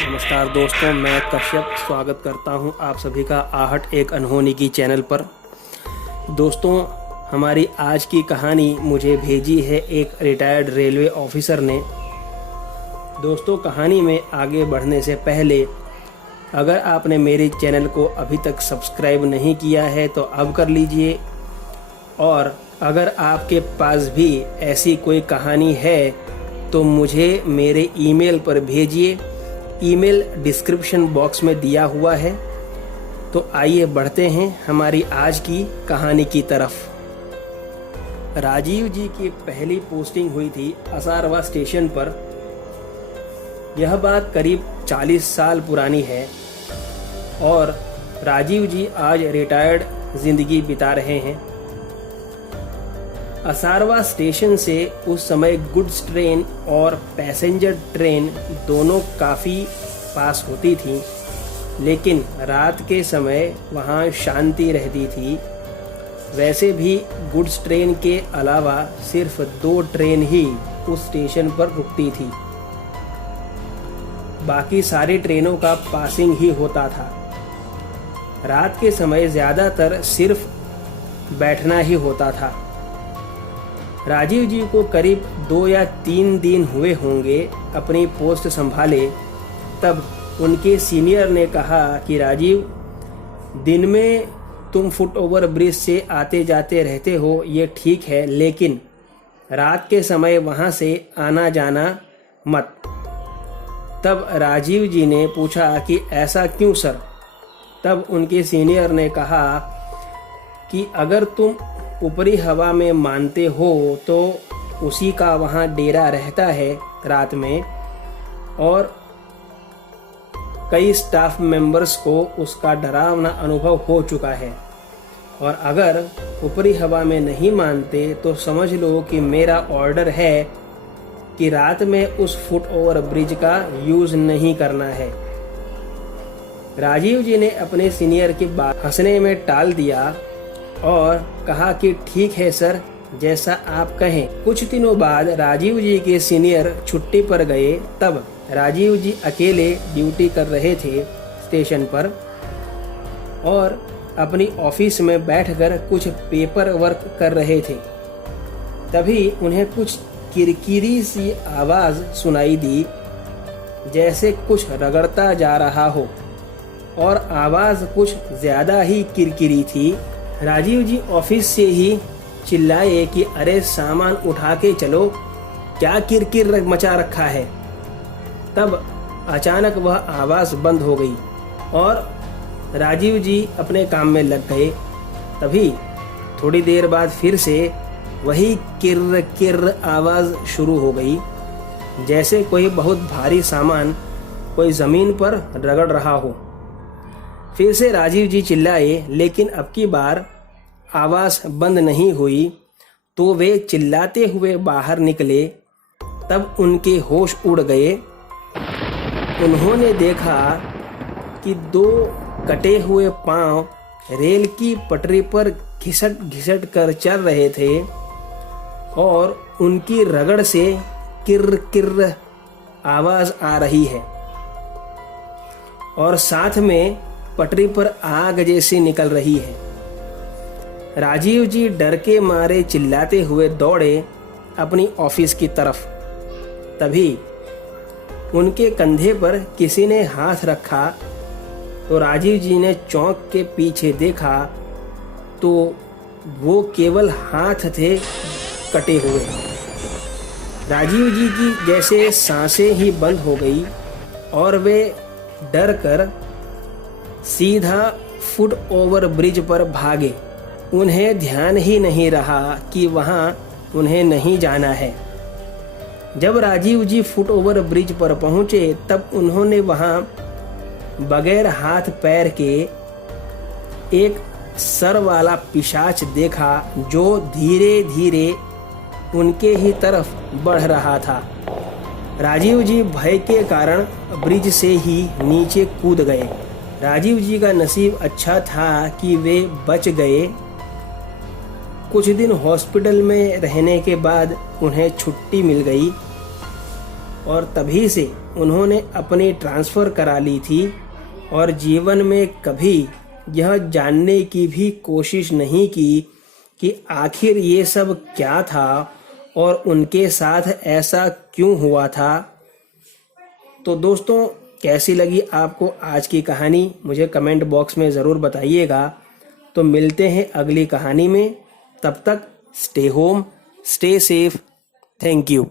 नमस्कार दोस्तों, मैं कश्यप स्वागत करता हूं आप सभी का आहट एक अनहोनी की चैनल पर। दोस्तों, हमारी आज की कहानी मुझे भेजी है एक रिटायर्ड रेलवे ऑफिसर ने। दोस्तों, कहानी में आगे बढ़ने से पहले अगर आपने मेरे चैनल को अभी तक सब्सक्राइब नहीं किया है तो अब कर लीजिए, और अगर आपके पास भी ऐसी कोई कहानी है तो मुझे मेरे ईमेल पर भेजिए। ईमेल डिस्क्रिप्शन बॉक्स में दिया हुआ है। तो आइए बढ़ते हैं हमारी आज की कहानी की तरफ। राजीव जी की पहली पोस्टिंग हुई थी असारवा स्टेशन पर। यह बात करीब 40 साल पुरानी है और राजीव जी आज रिटायर्ड जिंदगी बिता रहे हैं। असारवा स्टेशन से उस समय गुड्स ट्रेन और पैसेंजर ट्रेन दोनों काफ़ी पास होती थी, लेकिन रात के समय वहाँ शांति रहती थी। वैसे भी गुड्स ट्रेन के अलावा सिर्फ 2 ट्रेन ही उस स्टेशन पर रुकती थी। बाकी सारी ट्रेनों का पासिंग ही होता था। रात के समय ज़्यादातर सिर्फ बैठना ही होता था। राजीव जी को करीब 2 या 3 दिन हुए होंगे अपनी पोस्ट संभाले। तब उनके सीनियर ने कहा कि राजीव, दिन में तुम फुट ओवर ब्रिज से आते जाते रहते हो, ये ठीक है, लेकिन रात के समय वहाँ से आना जाना मत। तब राजीव जी ने पूछा कि ऐसा क्यों सर? तब उनके सीनियर ने कहा कि अगर तुम ऊपरी हवा में मानते हो तो उसी का वहाँ डेरा रहता है रात में, और कई स्टाफ मेंबर्स को उसका डरावना अनुभव हो चुका है। और अगर ऊपरी हवा में नहीं मानते तो समझ लो कि मेरा ऑर्डर है कि रात में उस फुट ओवर ब्रिज का यूज़ नहीं करना है। राजीव जी ने अपने सीनियर की बात हंसने में टाल दिया और कहा कि ठीक है सर, जैसा आप कहें। कुछ दिनों बाद राजीव जी के सीनियर छुट्टी पर गए। तब राजीव जी अकेले ड्यूटी कर रहे थे स्टेशन पर और अपनी ऑफिस में बैठकर कुछ पेपर वर्क कर रहे थे। तभी उन्हें कुछ किरकिरी सी आवाज़ सुनाई दी, जैसे कुछ रगड़ता जा रहा हो, और आवाज़ कुछ ज़्यादा ही किरकिरी थी। राजीव जी ऑफिस से ही चिल्लाए कि अरे सामान उठा के चलो, क्या किरकिर मचा रखा है। तब अचानक वह आवाज़ बंद हो गई और राजीव जी अपने काम में लग गए। तभी थोड़ी देर बाद फिर से वही किर्र किर्र आवाज़ शुरू हो गई, जैसे कोई बहुत भारी सामान कोई ज़मीन पर रगड़ रहा हो। फिर से राजीव जी चिल्लाए, लेकिन अब की बार आवाज़ बंद नहीं हुई। तो वे चिल्लाते हुए बाहर निकले। तब उनके होश उड़ गए। उन्होंने देखा कि 2 कटे हुए पांव रेल की पटरी पर घिसट घिसट कर चल रहे थे और उनकी रगड़ से किर्र किर्र आवाज़ आ रही है, और साथ में पटरी पर आग जैसी निकल रही है। राजीव जी डर के मारे चिल्लाते हुए दौड़े अपनी ऑफिस की तरफ। तभी उनके कंधे पर किसी ने हाथ रखा तो राजीव जी ने चौंक के पीछे देखा तो वो केवल हाथ थे कटे हुए। राजीव जी की जैसे सांसें ही बंद हो गई और वे डर कर सीधा फुट ओवर ब्रिज पर भागे। उन्हें ध्यान ही नहीं रहा कि वहाँ उन्हें नहीं जाना है। जब राजीव जी फुट ओवर ब्रिज पर पहुँचे तब उन्होंने वहाँ बगैर हाथ पैर के एक सर वाला पिशाच देखा, जो धीरे धीरे उनके ही तरफ बढ़ रहा था। राजीव जी भय के कारण ब्रिज से ही नीचे कूद गए। राजीव जी का नसीब अच्छा था कि वे बच गए। कुछ दिन हॉस्पिटल में रहने के बाद उन्हें छुट्टी मिल गई और तभी से उन्होंने अपनी ट्रांसफ़र करा ली थी और जीवन में कभी यह जानने की भी कोशिश नहीं की कि आखिर ये सब क्या था और उनके साथ ऐसा क्यों हुआ था। तो दोस्तों, कैसी लगी आपको आज की कहानी मुझे कमेंट बॉक्स में ज़रूर बताइएगा। तो मिलते हैं अगली कहानी में, तब तक stay home, stay safe, thank you.